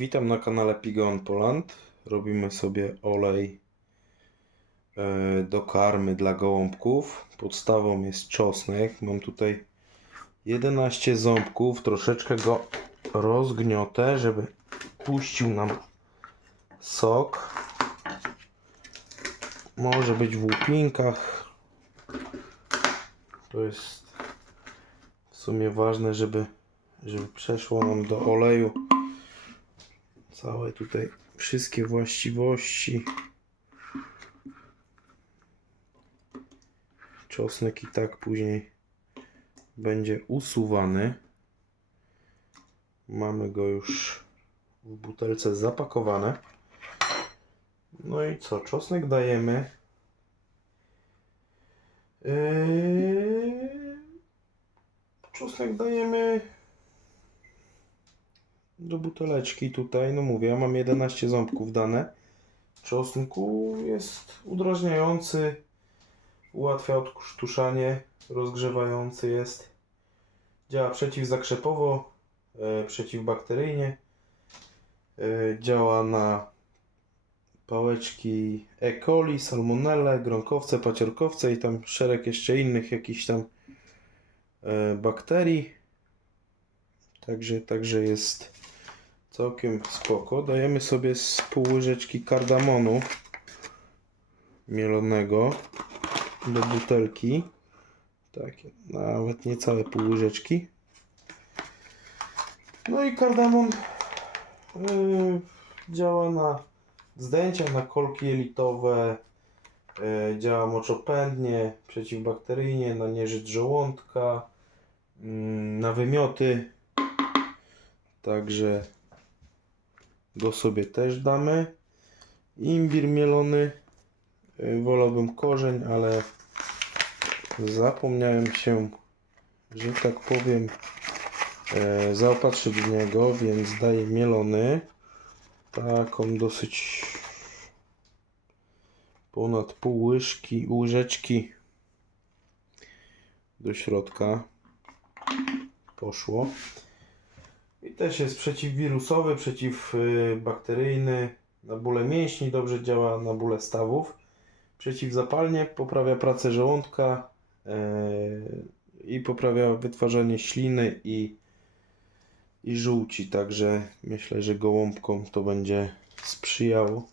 Witam na kanale Pigeon Poland. Robimy sobie olej do karmy dla gołąbków. Podstawą jest czosnek. Mam tutaj 11 ząbków. Troszeczkę go rozgniotę, żeby puścił nam sok. Może być w łupinkach. To jest w sumie ważne, żeby przeszło nam do oleju całe tutaj wszystkie właściwości. Czosnek i tak później będzie usuwany. Mamy go już w butelce zapakowane. No i co? Czosnek dajemy. Czosnek dajemy do buteleczki tutaj. No mówię, ja mam 11 ząbków dane. Czosnku jest udrażniający, ułatwia odsztuszanie, rozgrzewający jest. Działa przeciwzakrzepowo, przeciwbakteryjnie. Działa na pałeczki E. coli, salmonelle, gronkowce, paciorkowce i tam szereg jeszcze innych jakichś tam bakterii. Także jest całkiem spoko. Dajemy sobie z pół łyżeczki kardamonu mielonego do butelki. Tak, nawet niecałe pół łyżeczki. No i kardamon działa na zdęcia, na kolki jelitowe, działa moczopędnie, przeciwbakteryjnie, na nieżyt żołądka, na wymioty. Także go sobie też damy. Imbir mielony. Wolałbym korzeń, ale zapomniałem się, że tak powiem, zaopatrzyć w niego, więc daję mielony. Taką dosyć ponad pół łyżeczki do środka poszło. I też jest przeciwwirusowy, przeciwbakteryjny, na bóle mięśni dobrze działa, na bóle stawów. Przeciwzapalnie, poprawia pracę żołądka i poprawia wytwarzanie śliny i żółci. Także myślę, że gołąbkom to będzie sprzyjało.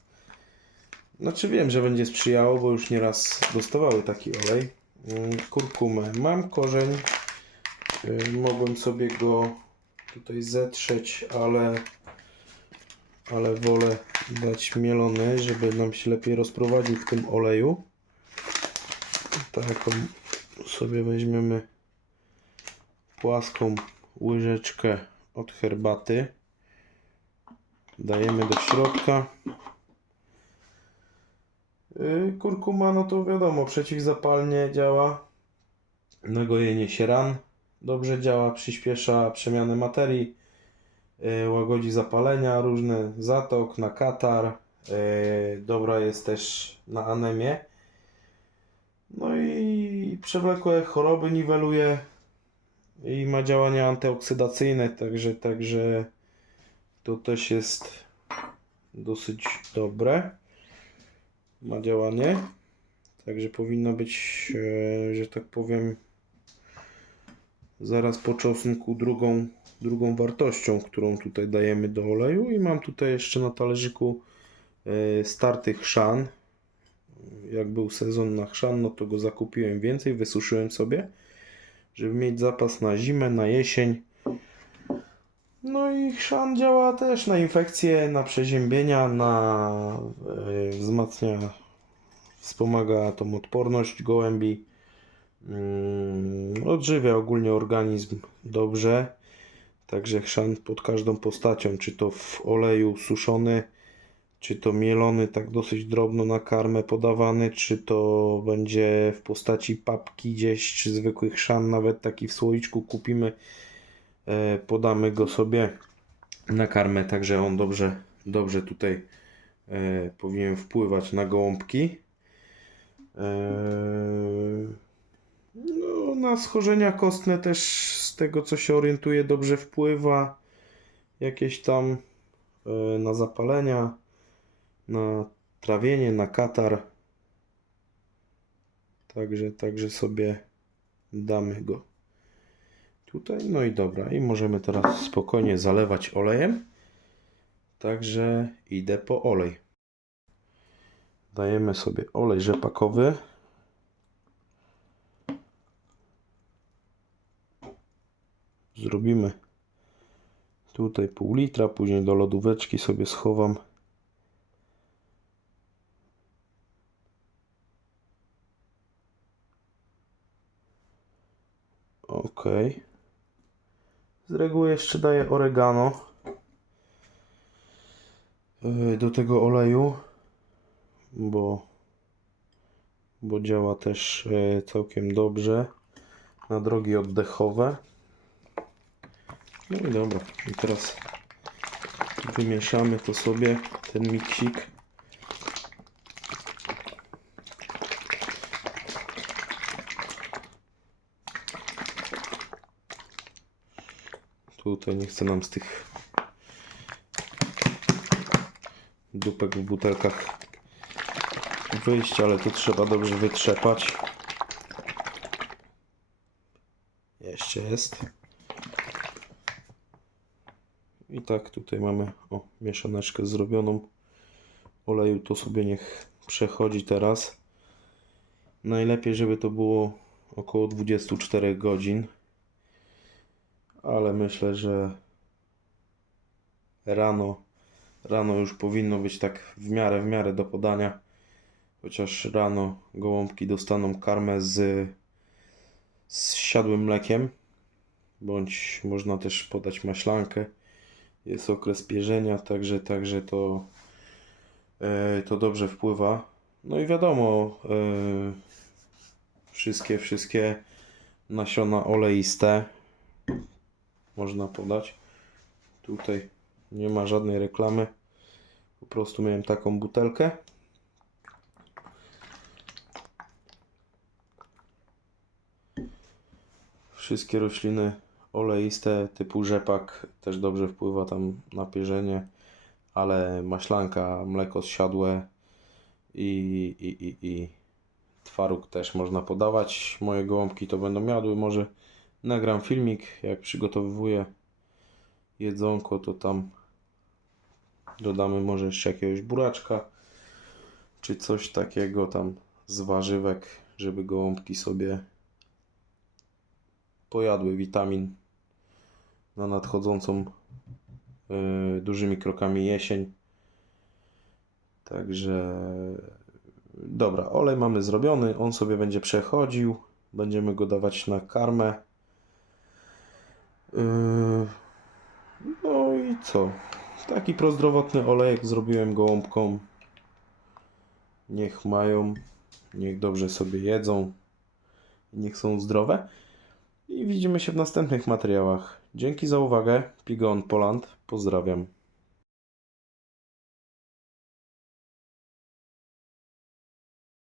Znaczy wiem, że będzie sprzyjało, bo już nieraz dostawały taki olej. Kurkumę. Mam korzeń. Mogłem sobie go tutaj zetrzeć, ale wolę dać mielony, żeby nam się lepiej rozprowadził w tym oleju. Taką sobie weźmiemy płaską łyżeczkę od herbaty. Dajemy do środka. Kurkuma, no to wiadomo, przeciwzapalnie działa. Na gojenie się ran dobrze działa, przyspiesza przemianę materii, łagodzi zapalenia, różne zatok, na katar. Dobra jest też na anemię. No i przewlekłe choroby niweluje i ma działania antyoksydacyjne, także to też jest dosyć dobre. Ma działanie, także powinno być, że tak powiem, zaraz po czosnku drugą wartością, którą tutaj dajemy do oleju. I mam tutaj jeszcze na talerzyku starty chrzan. Jak był sezon na chrzan, no to go zakupiłem więcej, wysuszyłem sobie, żeby mieć zapas na zimę, na jesień. No i chrzan działa też na infekcje, na przeziębienia, na wspomaga tą odporność gołębi. Odżywia ogólnie organizm dobrze. Także chrzan pod każdą postacią, czy to w oleju suszony, czy to mielony tak dosyć drobno na karmę podawany, czy to będzie w postaci papki gdzieś, czy zwykły chrzan, nawet taki w słoiczku kupimy, podamy go sobie na karmę, także on dobrze tutaj powinien wpływać na gołąbki. No, na schorzenia kostne też z tego co się orientuję dobrze wpływa. Jakieś tam na zapalenia, na trawienie, na katar. Także sobie damy go tutaj. No i dobra, i możemy teraz spokojnie zalewać olejem. Także idę po olej. Dajemy sobie olej rzepakowy. Zrobimy tutaj pół litra, później do lodóweczki sobie schowam. Ok. Z reguły jeszcze daję oregano do tego oleju, bo działa też całkiem dobrze na drogi oddechowe. No i dobra, i teraz wymieszamy to sobie, ten miksik. Tutaj nie chcę nam z tych dupek w butelkach wyjść, ale tu trzeba dobrze wytrzepać. Jeszcze jest. I tak tutaj mamy mieszaneczkę zrobioną oleju, to sobie niech przechodzi teraz. Najlepiej, żeby to było około 24 godzin, ale myślę, że rano już powinno być tak w miarę do podania, chociaż rano gołąbki dostaną karmę z siadłym mlekiem, bądź można też podać maślankę. Jest okres pierzenia, także to dobrze wpływa. No i wiadomo, wszystkie nasiona oleiste można podać. Tutaj nie ma żadnej reklamy, po prostu miałem taką butelkę. Wszystkie rośliny oleiste typu rzepak też dobrze wpływa tam na pierzenie, ale maślanka, mleko zsiadłe i twaróg też można podawać. Moje gołąbki to będą jadły. Może nagram filmik, jak przygotowuję jedzonko, to tam dodamy może jeszcze jakiegoś buraczka czy coś takiego tam z warzywek, żeby gołąbki sobie pojadły witamin na nadchodzącą dużymi krokami jesień. Także dobra, olej mamy zrobiony, on sobie będzie przechodził, będziemy go dawać na karmę. No i co? Taki prozdrowotny olejek zrobiłem gołąbkom. Niech mają, niech dobrze sobie jedzą, niech są zdrowe. I widzimy się w następnych materiałach. Dzięki za uwagę. Pigon Poland. Pozdrawiam.